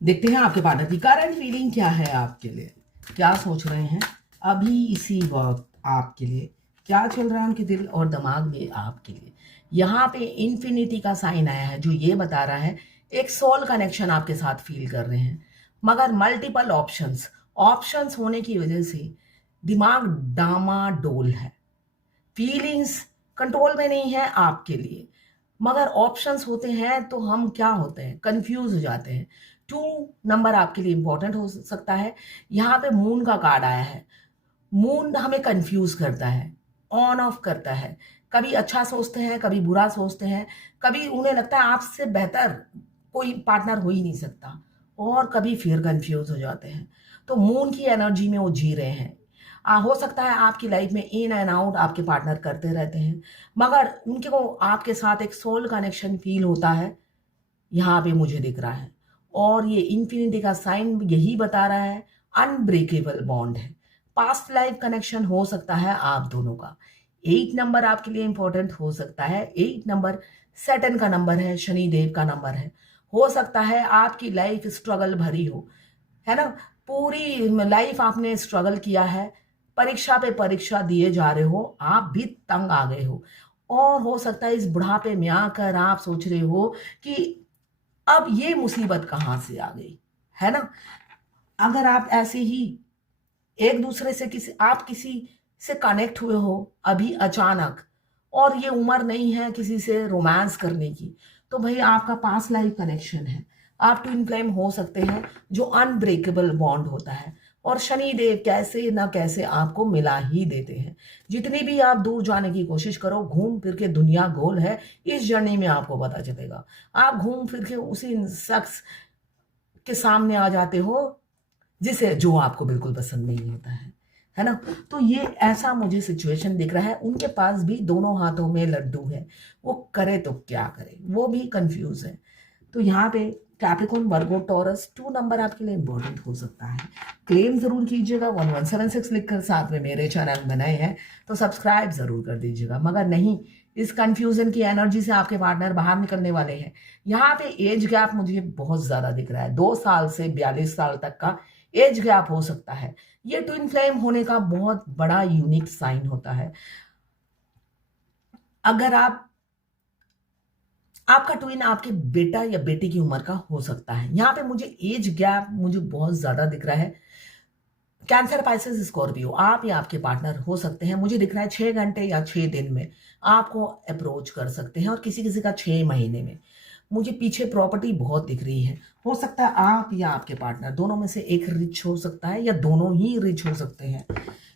देखते हैं आपके पार्टनर की करंट फीलिंग क्या है आपके लिए, क्या सोच रहे हैं अभी इसी वक्त आपके लिए, क्या चल रहा है उनके दिल और दिमाग में आपके लिए। यहाँ पे इन्फिनिटी का साइन आया है जो ये बता रहा है एक सोल कनेक्शन आपके साथ फील कर रहे हैं, मगर मल्टीपल ऑप्शंस ऑप्शंस होने की वजह से दिमाग डामाडोल है, फीलिंग्स कंट्रोल में नहीं है आपके लिए। मगर ऑप्शंस होते हैं तो हम क्या होते हैं, कंफ्यूज हो जाते हैं। 2 नंबर आपके लिए इंपॉर्टेंट हो सकता है। यहाँ पे मून का कार्ड आया है। मून हमें कंफ्यूज करता है, ऑन ऑफ करता है। कभी अच्छा सोचते हैं, कभी बुरा सोचते हैं, कभी उन्हें लगता है आपसे बेहतर कोई पार्टनर हो ही नहीं सकता, और कभी फिर कंफ्यूज हो जाते हैं। तो मून की एनर्जी में वो जी रहे हैं। हो सकता है आपकी लाइफ में इन एंड आउट आपके पार्टनर करते रहते हैं, मगर उनके को आपके साथ एक सोल कनेक्शन फील होता है, यहाँ पे मुझे दिख रहा है। और ये इन्फिनिटी का साइन यही बता रहा है अनब्रेकेबल बॉन्ड है, पास्ट लाइफ कनेक्शन हो सकता है आप दोनों का। 8 नंबर आपके लिए इंपॉर्टेंट हो सकता है। 8 नंबर सैटर्न का नंबर है, शनि देव का नंबर है। हो सकता है आपकी लाइफ स्ट्रगल भरी हो, है ना। पूरी लाइफ आपने स्ट्रगल किया है, परीक्षा पे परीक्षा दिए जा रहे हो, आप भी तंग आ गए हो। और हो सकता है इस बुढ़ापे में आकर आप सोच रहे हो कि अब ये मुसीबत कहाँ से आ गई, है ना। अगर आप ऐसे ही एक दूसरे से किसी से कनेक्ट हुए हो अभी अचानक, और ये उम्र नहीं है किसी से रोमांस करने की, तो भाई आपका पास्ट लाइफ कनेक्शन है। आप ट्विन फ्लेम हो सकते हैं जो अनब्रेकेबल बॉन्ड होता है। और शनि देव कैसे ना कैसे आपको मिला ही देते हैं। जितनी भी आप दूर जाने की कोशिश करो, घूम फिर के दुनिया गोल है, इस जर्नी में आपको पता चलेगा। आप घूम फिर के उसी शख्स के सामने आ जाते हो जिसे जो आपको बिल्कुल पसंद नहीं होता है ना। तो ये ऐसा मुझे सिचुएशन दिख रहा है। उनके पास भी दोनों हाथों में लड्डू है, वो करे तो क्या करे, वो भी कंफ्यूज है। तो यहाँ पे कैप्रिकॉर्न, वर्गो, टॉरस 2 नंबर आपके लिए इंपॉर्टेंट हो सकता है। क्लेम जरूर कीजिएगा। 1176 लिखकर साथ में मेरे चैनल बनाए हैं तो सब्सक्राइब जरूर कर दीजिएगा। मगर नहीं, इस कंफ्यूजन की एनर्जी से आपके पार्टनर बाहर निकलने वाले हैं। यहाँ पे एज गैप मुझे बहुत ज्यादा दिख रहा है, 2 साल से 42 साल तक का एज गैप हो सकता है। ये ट्विन फ्लेम होने का बहुत बड़ा यूनिक साइन होता है। अगर आपका ट्विन आपके बेटा या बेटी की उम्र का हो सकता है। यहाँ पे मुझे एज गैप मुझे बहुत ज्यादा दिख रहा है। कैंसर, पाइसेस, स्कॉर्पियो, आप या आपके पार्टनर हो सकते हैं। मुझे दिख रहा है 6 घंटे या 6 दिन में आपको अप्रोच कर सकते हैं, और किसी किसी का 6 महीने में। मुझे पीछे प्रॉपर्टी बहुत दिख रही है। हो सकता है आप या आपके पार्टनर दोनों में से एक रिच हो सकता है, या दोनों ही रिच हो सकते हैं।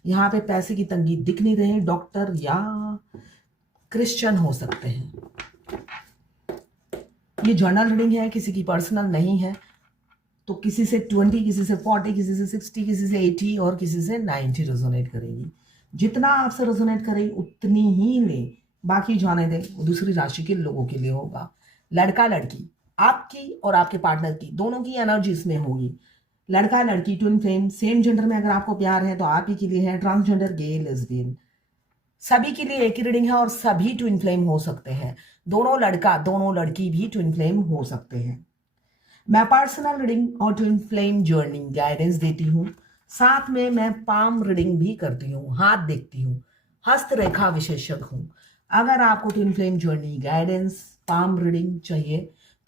यहाँ पे पैसे की तंगी दिख नहीं रही। डॉक्टर या क्रिश्चियन हो सकते हैं। ये जर्नल रीडिंग है, किसी की पर्सनल नहीं है। तो किसी से 20, किसी से 40, किसी से 60, किसी से 80 और किसी से 90 रेजोनेट करेगी। जितना आपसे रेजोनेट करेगी उतनी ही लें, बाकी जाने दें, वो दूसरी राशि के लोगों के लिए होगा। लड़का लड़की, आपकी और आपके पार्टनर की दोनों की एनर्जी इसमें होगी। लड़का लड़की, ट्विन फ्लेम, सेम जेंडर में अगर आपको प्यार है तो आप ही के लिए है। ट्रांसजेंडर, गे, लेस्बियन, सभी के लिए एक ही रीडिंग है, और सभी ट्विन फ्लेम हो सकते हैं। दोनों लड़का दोनों लड़की भी ट्विन फ्लेम हो सकते हैं। मैं पर्सनल रीडिंग और ट्विन फ्लेम जर्नी गाइडेंस देती हूँ, साथ में मैं पाम रीडिंग भी करती हूँ, हाथ देखती हूँ, हस्तरेखा विशेषज्ञ हूँ। अगर आपको twin flame journey guidance, palm reading चाहिए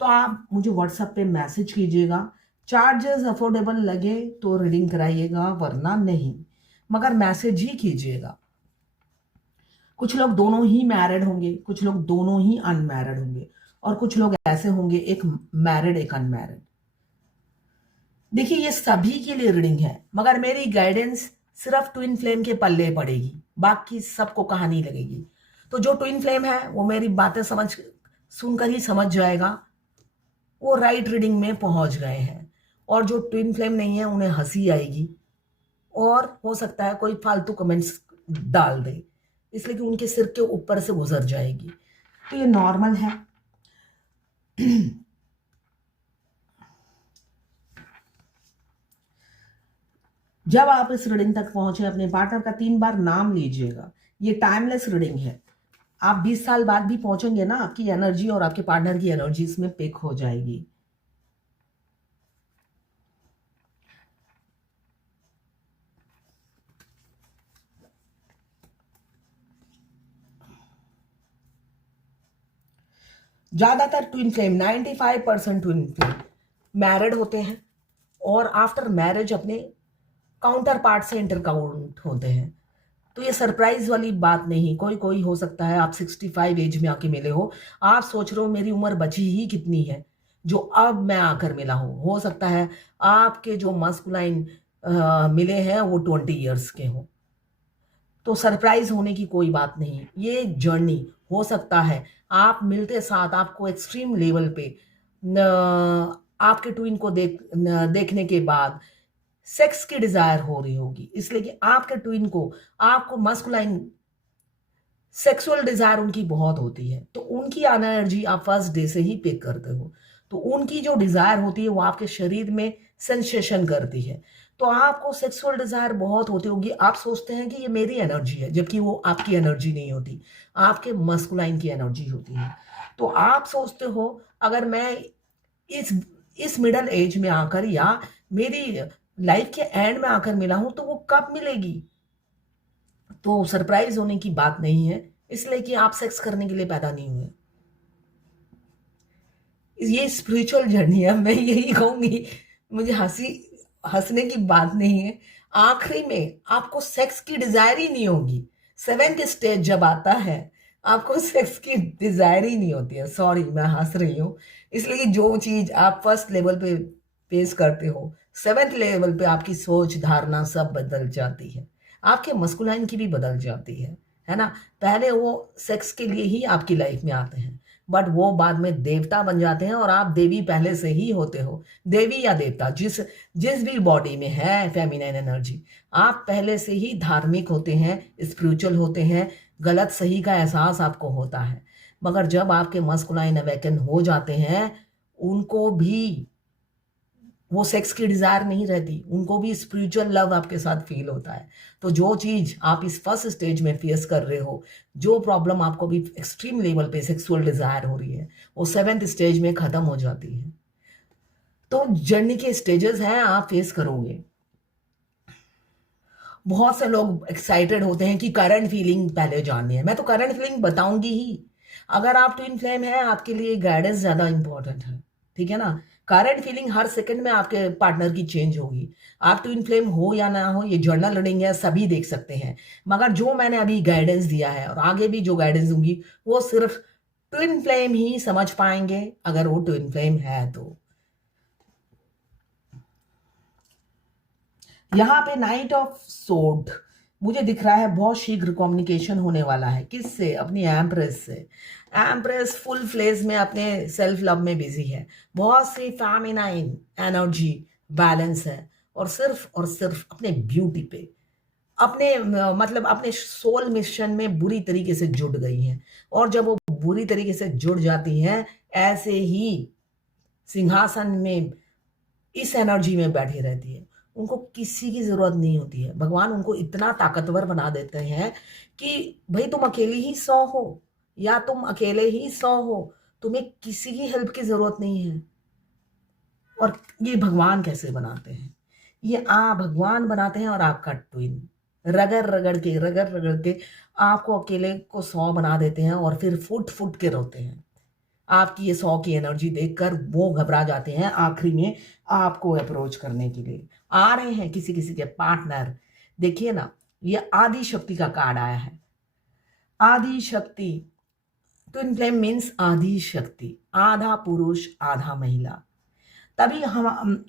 तो आप मुझे व्हाट्सएप पे मैसेज कीजिएगा। चार्जेस अफोर्डेबल लगे तो रीडिंग कराइएगा, वरना नहीं, मगर मैसेज ही कीजिएगा। कुछ लोग दोनों ही मैरिड होंगे, कुछ लोग दोनों ही अनमैरिड होंगे, और कुछ लोग ऐसे होंगे एक मैरिड एक अनमैरिड। देखिए ये सभी के लिए रीडिंग है, मगर मेरी गाइडेंस सिर्फ ट्विन फ्लेम के पल्ले पड़ेगी, बाकी सबको कहानी लगेगी। तो जो ट्विन फ्लेम है वो मेरी बातें सुनकर ही समझ जाएगा, वो राइट रीडिंग में पहुंच गए हैं। और जो ट्विन फ्लेम नहीं है उन्हें हंसी आएगी, और हो सकता है कोई फालतू कमेंट्स डाल दे, इसलिए कि उनके सिर के ऊपर से गुजर जाएगी। तो ये नॉर्मल है। जब आप इस रीडिंग तक पहुंचे, अपने पार्टनर का 3 बार नाम लीजिएगा। ये टाइमलेस रीडिंग है। आप 20 साल बाद भी पहुंचेंगे ना, आपकी एनर्जी और आपके पार्टनर की एनर्जी इसमें पिक हो जाएगी। ज़्यादातर twin flame 95% twin flame married होते हैं और आफ्टर मैरिज अपने काउंटर पार्ट से इंटरकाउंट होते हैं। तो ये सरप्राइज वाली बात नहीं। कोई कोई हो सकता है आप 65 एज में आके मिले हो, आप सोच रहे हो मेरी उम्र बची ही कितनी है जो अब मैं आकर मिला हूँ। हो सकता है आपके जो मस्कुलाइन मिले हैं वो 20 ईयर्स के हों। तो सरप्राइज होने की कोई बात नहीं। ये जर्नी हो सकता है आप मिलते साथ आपको एक्सट्रीम लेवल पे आपके ट्विन को देखने के बाद सेक्स की डिजायर हो रही होगी, इसलिए कि आपके ट्विन को आपको मस्कुलाइन सेक्सुअल डिजायर उनकी बहुत होती है। तो उनकी एनर्जी आप फर्स्ट डे से ही पिक करते हो। तो उनकी जो डिजायर होती है वो आपके शरीर में सेंसेशन करती है। तो आपको सेक्सुअल डिजायर बहुत होती होगी। आप सोचते हैं कि ये मेरी एनर्जी है, जबकि वो आपकी एनर्जी नहीं होती, आपके मस्कुलाइन की एनर्जी होती है। तो आप सोचते हो अगर मैं इस इस मिडल एज में आकर या मेरी लाइफ के एंड में आकर मिला हूं तो वो कब मिलेगी। तो सरप्राइज होने की बात नहीं है, इसलिए कि आप सेक्स करने के लिए पैदा नहीं हुए। ये स्पिरिचुअल जर्नी है, मैं यही कहूंगी। मुझे हंसने की बात नहीं है। आखिरी में आपको सेक्स की डिजायर ही नहीं होगी। सेवेंथ स्टेज जब आता है आपको सेक्स की डिजायर ही नहीं होती है। सॉरी मैं हंस रही हूँ, इसलिए जो चीज आप फर्स्ट लेवल पे फेस करते हो, सेवेंथ लेवल पे आपकी सोच धारणा सब बदल जाती है। आपके मस्कुलाइन की भी बदल जाती है ना। पहले वो सेक्स के लिए ही आपकी लाइफ में आते हैं, बट वो बाद में देवता बन जाते हैं और आप देवी पहले से ही होते हो। देवी या देवता जिस जिस भी बॉडी में है फेमिनाइन एनर्जी, आप पहले से ही धार्मिक होते हैं, स्पिरिचुअल होते हैं, गलत सही का एहसास आपको होता है। मगर जब आपके मस्कुलाइन अवेकन हो जाते हैं, उनको भी वो सेक्स की डिजायर नहीं रहती, उनको भी स्पिरिचुअल लव आपके साथ फील होता है। तो जो चीज आप इस फर्स्ट स्टेज में फेस कर रहे हो, जो प्रॉब्लम आपको भी एक्सट्रीम लेवल पे सेक्सुअल डिजायर हो रही है, वो सेवेंथ स्टेज में खत्म हो जाती है। तो जर्नी के स्टेजेस हैं, आप फेस करोगे। बहुत से लोग एक्साइटेड होते हैं कि करंट फीलिंग पहले जाननी है। मैं तो करंट फीलिंग बताऊंगी ही। अगर आप ट्विन फ्लेम है आपके लिए गाइडेंस ज्यादा इंपॉर्टेंट है, ठीक है ना। करंट फीलिंग हर सेकंड में आपके पार्टनर की चेंज होगी। आप ट्विन फ्लेम हो या ना हो, ये जर्नल रीडिंग है, सभी देख सकते हैं। मगर जो मैंने अभी गाइडेंस दिया है और आगे भी जो गाइडेंस दूंगी वो सिर्फ ट्विन फ्लेम ही समझ पाएंगे, अगर वो ट्विन फ्लेम है तो। यहाँ पे नाइट ऑफ सोड मुझे दिख रहा है बहुत शीघ्र कम्युनिकेशन होने वाला है। किससे? अपनी एम्प्रेस से। एम्प्रेस फुल फ्लेज में अपने सेल्फ लव में बिजी है। बहुत सी फेमिनाइन एनर्जी बैलेंस है और सिर्फ अपने ब्यूटी पे, अपने मतलब अपने सोल मिशन में बुरी तरीके से जुड़ गई हैं। और जब वो बुरी तरीके से जुड़ जाती हैं, ऐसे ही सिंहासन में इस एनर्जी में बैठी रहती है। उनको किसी की जरूरत नहीं होती है। भगवान उनको इतना ताकतवर बना देते हैं कि भाई तुम अकेली ही 100 हो या तुम अकेले ही 100 हो, तुम्हें किसी की हेल्प की जरूरत नहीं है। और ये भगवान कैसे बनाते हैं? ये भगवान बनाते हैं और आपका ट्विन रगड़ रगड़ के आपको अकेले को 100 बना देते हैं और फिर फुट फुट के रोते हैं। आपकी ये 100 की एनर्जी देखकर वो घबरा जाते हैं, आखिरी में आपको अप्रोच करने के लिए आ रहे हैं किसी किसी के पार्टनर। देखिए ना, ये आदि शक्ति का कार्ड आया है। आदि शक्ति, ट्विन फ्लेम मीन्स आदि शक्ति, आधा पुरुष आधा महिला। तभी हम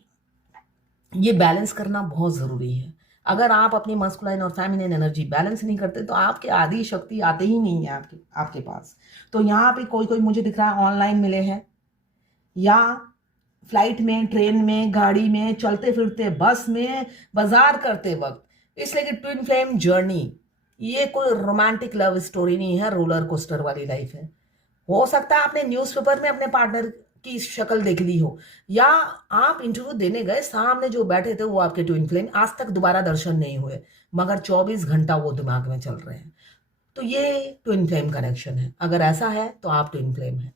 ये बैलेंस करना बहुत जरूरी है। अगर आप अपनी मस्कुलाइन और फेमिनिन एनर्जी बैलेंस नहीं करते तो आपके आदि शक्ति आते ही नहीं है आपके आपके पास। तो यहाँ पे कोई कोई मुझे दिख रहा है ऑनलाइन मिले हैं, या फ्लाइट में, ट्रेन में, गाड़ी में, चलते फिरते, बस में, बाजार करते वक्त। इसलिए कि ट्विन फ्लेम जर्नी ये कोई रोमांटिक लव स्टोरी नहीं है, रोलर कोस्टर वाली लाइफ है। हो सकता है आपने न्यूज़पेपर में अपने पार्टनर की शक्ल देख ली हो, या आप इंटरव्यू देने गए, सामने जो बैठे थे वो आपके ट्विन फ्लेम, आज तक दोबारा दर्शन नहीं हुए, मगर 24 घंटा वो दिमाग में चल रहे हैं। तो ये ट्विन फ्लेम कनेक्शन है। अगर ऐसा है तो आप ट्विन फ्लेम है।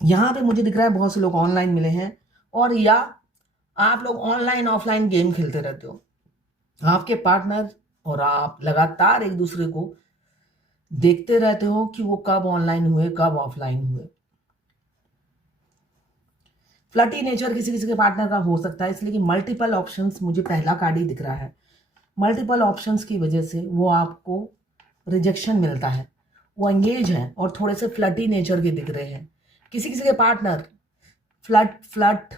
यहाँ पे मुझे दिख रहा है बहुत से लोग ऑनलाइन मिले हैं, और या आप लोग ऑनलाइन ऑफलाइन गेम खेलते रहते हो। आपके पार्टनर और आप लगातार एक दूसरे को देखते रहते हो कि वो कब ऑनलाइन हुए कब ऑफलाइन हुए। फ्लर्टी नेचर किसी किसी के पार्टनर का हो सकता है, इसलिए कि मल्टीपल ऑप्शंस, मुझे पहला कार्ड ही दिख रहा है, मल्टीपल ऑप्शंस की वजह से वो आपको रिजेक्शन मिलता है। वो एंगेज है और थोड़े से फ्लर्टी नेचर के दिख रहे हैं। किसी किसी के पार्टनर फ्लर्ट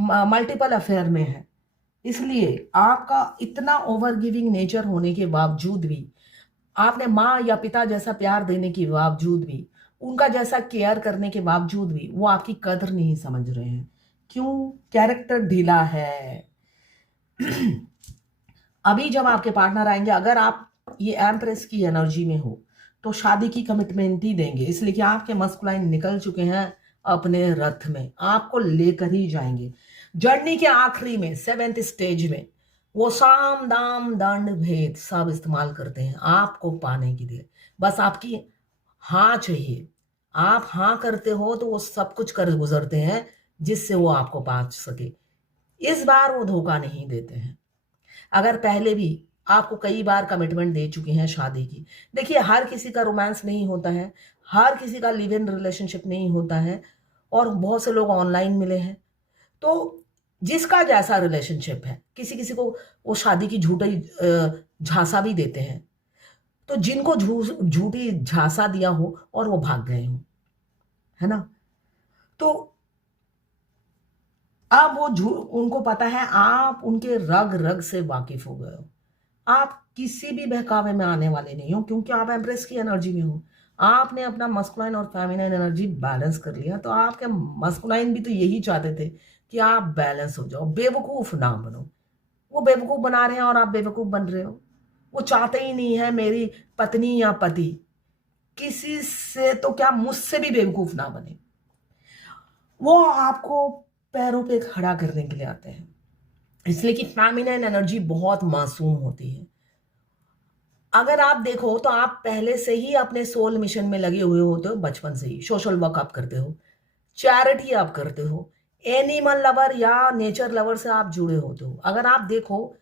मल्टीपल अफेयर में है, इसलिए आपका इतना ओवर गिविंग नेचर होने के बावजूद भी, आपने माँ या पिता जैसा प्यार देने के बावजूद भी, उनका जैसा केयर करने के बावजूद भी वो आपकी कदर नहीं समझ रहे हैं। क्यों? कैरेक्टर ढीला है। अभी जब आपके पार्टनर आएंगे, अगर आप ये एम्प्रेस की एनर्जी में हो तो शादी की कमिटमेंट ही देंगे, इसलिए कि आपके मस्कुलाइन निकल चुके हैं अपने रथ में, आपको लेकर ही जाएंगे। जर्नी के आखिरी में 7th स्टेज में वो साम दाम दंड भेद सब इस्तेमाल करते हैं आपको पाने के लिए। बस आपकी हाँ चाहिए, आप हाँ करते हो तो वो सब कुछ कर गुजरते हैं जिससे वो आपको पा सके। इस बार वो धोखा नहीं देते हैं। अगर पहले भी आपको कई बार कमिटमेंट दे चुके हैं शादी की, देखिए हर किसी का रोमांस नहीं होता है, हर किसी का लिव इन रिलेशनशिप नहीं होता है, और बहुत से लोग ऑनलाइन मिले हैं। तो जिसका जैसा रिलेशनशिप है, किसी किसी को वो शादी की झूठी झांसा भी देते हैं, तो जिनको झूठी झांसा दिया हो और वो भाग गए हो, है ना, तो अब वो उनको पता है आप उनके रग रग से वाकिफ हो गए हो। आप किसी भी बहकावे में आने वाले नहीं हो, क्योंकि आप एम्प्रेस की एनर्जी में हो। आपने अपना मस्कुलाइन और फेमिनाइन एनर्जी बैलेंस कर लिया, तो आपके मस्कुलाइन भी तो यही चाहते थे कि आप बैलेंस हो जाओ, बेवकूफ ना बनो। वो बेवकूफ बना रहे हैं और आप बेवकूफ बन रहे हो। वो चाहते ही नहीं है मेरी पत्नी या पति किसी से, तो क्या मुझसे भी बेवकूफ ना बने। वो आपको पैरों पे खड़ा करने के लिए आते हैं, इसलिए कि फेमिनिन एनर्जी बहुत मासूम होती है। अगर आप देखो तो आप पहले से ही अपने सोल मिशन में लगे हुए होते हो, बचपन से ही सोशल वर्क आप करते हो, चैरिटी आप करते हो, एनिमल लवर या नेचर लवर से आप जुड़े होते हो। अगर आप देखो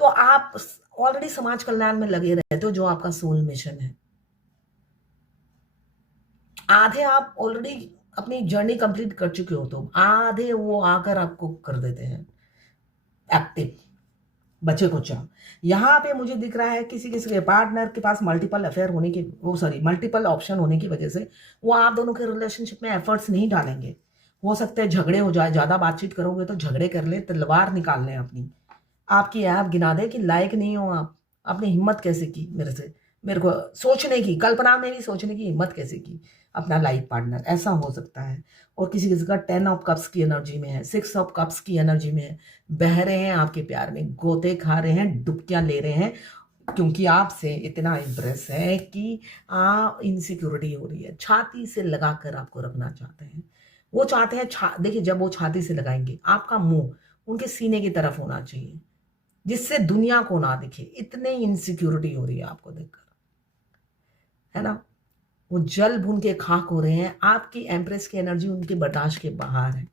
तो आप ऑलरेडी समाज कल्याण में लगे रहते हो, जो आपका सोल मिशन है। आधे आप ऑलरेडी अपनी जर्नी कंप्लीट कर चुके हो, तो आधे वो आकर आपको कर देते हैं एक्टिव, बचे को चाह। यहाँ पे मुझे दिख रहा है किसी किसी के पार्टनर के पास मल्टीपल अफेयर होने की, मल्टीपल ऑप्शन होने की वजह से वो आप दोनों के रिलेशनशिप में एफर्ट्स नहीं डालेंगे। हो सकता है झगड़े हो जाए, ज़्यादा बातचीत करोगे तो झगड़े कर ले, तलवार निकाल लें अपनी, आपकी ऐप गिना दे कि लायक नहीं हो आप, आपने हिम्मत कैसे की मेरे को सोचने की, कल्पना में भी सोचने की हिम्मत कैसे की अपना लाइफ पार्टनर, ऐसा हो सकता है। और किसी किसी का 10 ऑफ कप्स की एनर्जी में है, 6 ऑफ कप्स की एनर्जी में है, बह रहे हैं आपके प्यार में, गोते खा रहे हैं, डुबकियां ले रहे हैं, क्योंकि आपसे इतना इम्प्रेस है कि आप इनसिक्योरिटी हो रही है, छाती से लगाकर आपको रखना चाहते हैं। वो चाहते हैं देखिए, जब वो छाती से लगाएंगे आपका मुंह उनके सीने की तरफ होना चाहिए, जिससे दुनिया को ना दिखे, इतने इनसिक्योरिटी हो रही है आपको देखकर, है ना। वो जल भून के खाक हो रहे हैं, आपकी एम्प्रेस की एनर्जी उनके बर्दाश्त के बाहर है।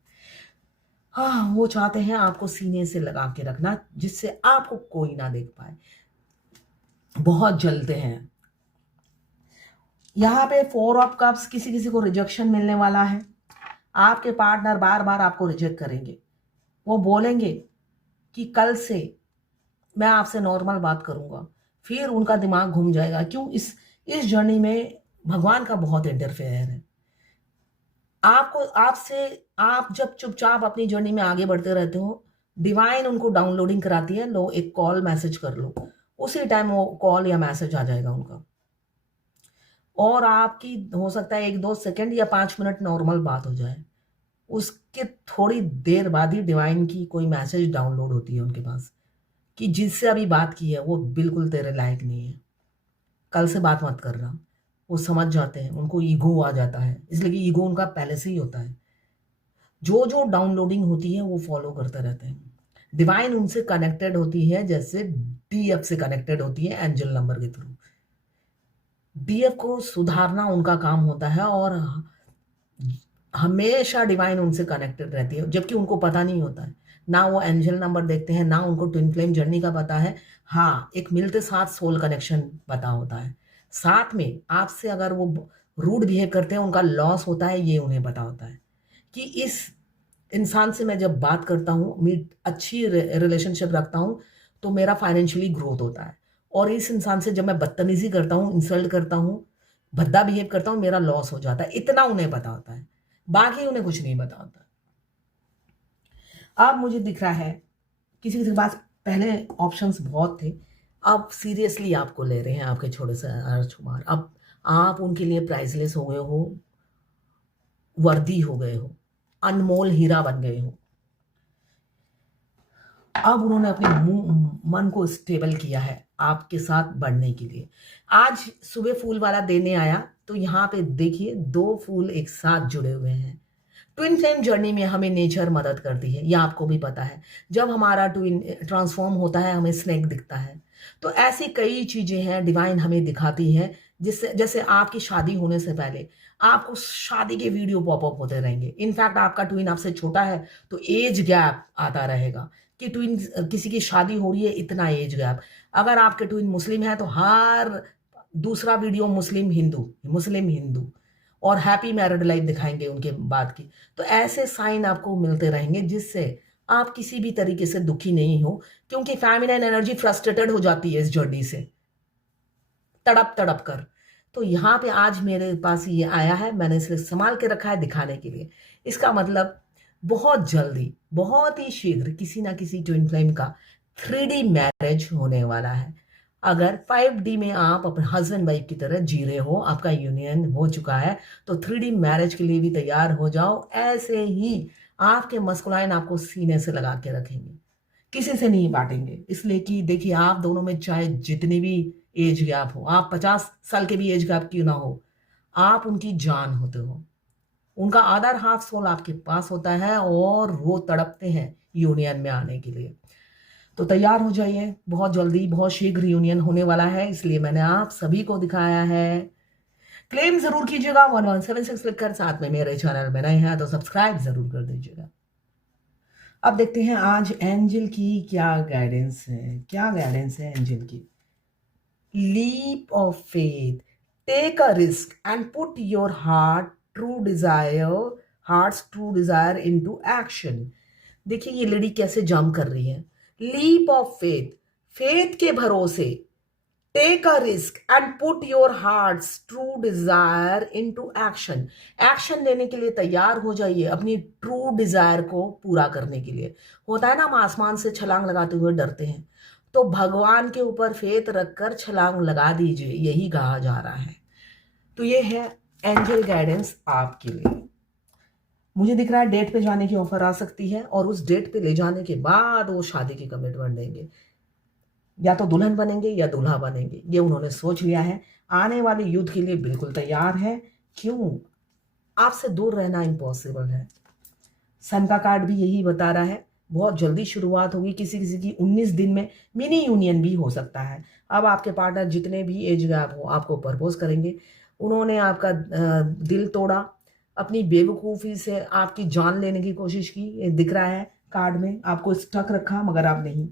हाँ, वो चाहते हैं आपको सीने से लगा के रखना, जिससे आपको कोई ना देख पाए, बहुत जलते हैं। यहाँ पे 4 ऑफ कप्स, किसी किसी को रिजेक्शन मिलने वाला है, आपके पार्टनर बार बार आपको रिजेक्ट करेंगे। वो बोलेंगे कि कल से मैं आपसे नॉर्मल बात करूंगा, फिर उनका दिमाग घूम जाएगा। क्यों? इस जर्नी में भगवान का बहुत इंटरफेयर है आपको, आपसे। आप जब चुपचाप अपनी जर्नी में आगे बढ़ते रहते हो, डिवाइन उनको डाउनलोडिंग कराती है, लो एक कॉल मैसेज कर लो, उसी टाइम वो कॉल या मैसेज आ जाएगा उनका, और आपकी हो सकता है 1-2 सेकंड या 5 मिनट नॉर्मल बात हो जाए, उसके थोड़ी देर बाद ही डिवाइन की कोई मैसेज डाउनलोड होती है उनके पास कि जिससे अभी बात की है वो बिल्कुल तेरे लायक नहीं है, कल से बात मत करना। वो समझ जाते हैं, उनको ईगो आ जाता है, इसलिए कि ईगो उनका पहले से ही होता है। जो जो डाउनलोडिंग होती है वो फॉलो करते रहते हैं। डिवाइन उनसे कनेक्टेड होती है जैसे डीएफ से कनेक्टेड होती है एंजल नंबर के थ्रू। डीएफ को सुधारना उनका काम होता है, और हमेशा डिवाइन उनसे कनेक्टेड रहती है, जबकि उनको पता नहीं होता है। ना वो एंजल नंबर देखते हैं, ना उनको ट्विन फ्लेम जर्नी का पता है। हाँ, एक मिलते साथ सोल कनेक्शन पता होता है। साथ में आपसे अगर वो रूड बिहेव करते हैं, उनका लॉस होता है, ये उन्हें पता होता है कि इस इंसान से मैं जब बात करता हूँ, मैं अच्छी रिलेशनशिप रखता हूँ, तो मेरा फाइनेंशियली ग्रोथ होता है, और इस इंसान से जब मैं बदतमीजी करता हूँ, इंसल्ट करता हूँ, भद्दा बिहेव करता हूँ, मेरा लॉस हो जाता है। इतना उन्हें पता होता है, बाकी उन्हें कुछ नहीं पता होता। अब मुझे दिख रहा है किसी के पास पहले ऑप्शंस बहुत थे, अब सीरियसली आपको ले रहे हैं आपके छोटे से राजकुमार। अब आप उनके लिए प्राइसलेस हो गए हो, वर्दी हो गए हो, अनमोल हीरा बन गए हो। अब उन्होंने अपने मन को स्टेबल किया है आपके साथ बढ़ने के लिए। आज सुबह फूल वाला देने आया, तो यहाँ पे देखिए 2 फूल एक साथ जुड़े हुए हैं। ट्विन फ्लेम जर्नी में हमें नेचर मदद करती है, ये आपको भी पता है। जब हमारा ट्विन ट्रांसफॉर्म होता है, हमें स्नेक दिखता है। तो ऐसी कई चीज़ें हैं डिवाइन हमें दिखाती है, जिससे जैसे आपकी शादी होने से पहले आपको शादी के वीडियो पॉपअप होते रहेंगे। इनफैक्ट आपका ट्विन आपसे छोटा है तो एज गैप आता रहेगा कि ट्विन किसी की शादी हो रही है, इतना एज गैप। अगर आपके ट्विन मुस्लिम है तो हर दूसरा वीडियो मुस्लिम हिंदू और हैप्पी मैरिड लाइफ दिखाएंगे उनके बाद की। तो ऐसे साइन आपको मिलते रहेंगे जिससे आप किसी भी तरीके से दुखी नहीं हो, क्योंकि फेमिनिन एनर्जी फ्रस्ट्रेटेड हो जाती है इस जर्नी से, तड़प तड़प कर। तो यहाँ पे आज मेरे पास ये आया है, मैंने इसे संभाल के रखा है दिखाने के लिए। इसका मतलब बहुत जल्दी, बहुत ही शीघ्र किसी ना किसी ट्विन फ्लेम का 3D मैरिज होने वाला है। अगर 5D में आप अपने हस्बैंड वाइफ की तरह जी रहे हो, आपका यूनियन हो चुका है, तो 3D मैरिज के लिए भी तैयार हो जाओ। ऐसे ही आपके मस्कुलाइन आपको सीने से लगा के रखेंगे, किसी से नहीं बांटेंगे। इसलिए कि देखिए, आप दोनों में चाहे जितनी भी एज गैप हो, आप 50 साल के भी एज गैप क्यों ना हो, आप उनकी जान होते हो। उनका अदर हाफ सोल आपके पास होता है और वो तड़पते हैं यूनियन में आने के लिए। तो तैयार हो जाइए, बहुत जल्दी बहुत शीघ्र यूनियन होने वाला है, इसलिए मैंने आप सभी को दिखाया है। क्लेम जरूर कीजिएगा 1176 लिखकर, साथ में मेरे चैनल में नए हैं तो सब्सक्राइब जरूर कर दीजिएगा। अब देखते हैं आज एंजल की क्या गाइडेंस है। क्या गाइडेंस है एंजल की? Leap of faith, take a risk and put your heart's true desire into action. देखिए ये लेडी कैसे जंप कर रही है। लीप ऑफ फेथ, फेथ के भरोसे, take a risk and put your heart's true desire into action. Action लेने के लिए तैयार हो जाइए अपनी ट्रू डिजायर को पूरा करने के लिए। होता है ना, हम आसमान से छलांग लगाते हुए डरते हैं, तो भगवान के ऊपर फेथ रखकर छलांग लगा दीजिए, यही कहा जा रहा है। तो ये है एंजल गाइडेंस आपके लिए। मुझे दिख रहा है डेट पे जाने की ऑफर आ सकती है, और उस डेट पे ले जाने के बाद वो शादी की कमिटमेंट देंगे, या तो दुल्हन बनेंगे या दूल्हा बनेंगे, ये उन्होंने सोच लिया है। आने वाले युद्ध के लिए बिल्कुल तैयार है। क्यों? आपसे दूर रहना इम्पॉसिबल है। सन का कार्ड भी यही बता रहा है, बहुत जल्दी शुरुआत होगी। किसी किसी की 19 दिन में मिनी यूनियन भी हो सकता है। अब आपके पार्टनर जितने भी एज गैप हो आपको प्रपोज करेंगे। उन्होंने आपका दिल तोड़ा, अपनी बेवकूफ़ी से आपकी जान लेने की कोशिश की, ये दिख रहा है कार्ड में। आपको स्टक रखा मगर आप नहीं।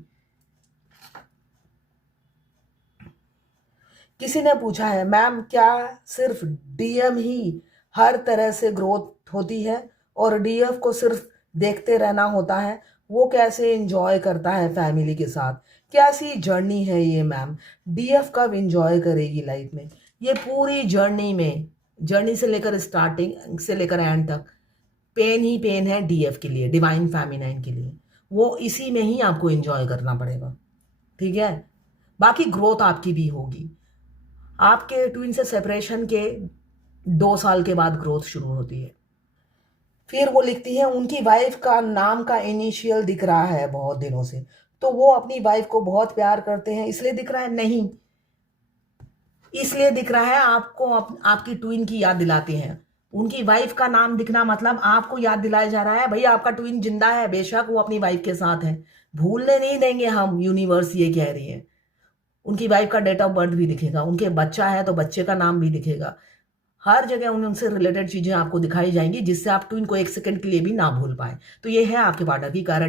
किसी ने पूछा है, मैम क्या सिर्फ डीएम ही हर तरह से ग्रोथ होती है और डीएफ को सिर्फ देखते रहना होता है? वो कैसे एंजॉय करता है फैमिली के साथ? कैसी जर्नी है ये मैम? डीएफ कब एंजॉय करेगी लाइफ में? ये पूरी जर्नी में, जर्नी से लेकर स्टार्टिंग से लेकर एंड तक पेन ही पेन है डीएफ के लिए, डिवाइन फेमिनाइन के लिए। वो इसी में ही आपको एंजॉय करना पड़ेगा, ठीक है? बाकी ग्रोथ आपकी भी होगी। आपके ट्विन से सेपरेशन के 2 साल के बाद ग्रोथ शुरू होती है। फिर वो लिखती है, उनकी वाइफ का नाम का इनिशियल दिख रहा है बहुत दिनों से, तो वो अपनी वाइफ को बहुत प्यार करते हैं, इसलिए दिख रहा है? नहीं, इसलिए दिख रहा है आपको आपकी ट्विन की याद दिलाते हैं। उनकी वाइफ का नाम दिखना मतलब आपको याद दिलाया जा रहा है, भैया आपका ट्विन जिंदा है, बेशक वो अपनी वाइफ के साथ है, भूलने नहीं देंगे हम, यूनिवर्स ये कह रही है। उनकी वाइफ का डेट ऑफ बर्थ भी दिखेगा, उनके बच्चा है तो बच्चे का नाम भी दिखेगा। हर जगह उनसे रिलेटेड चीजें आपको दिखाई जाएंगी, जिससे आप ट्विन को 1 सेकंड के लिए भी ना भूल पाए। तो ये है आपके पार्टनर की कारण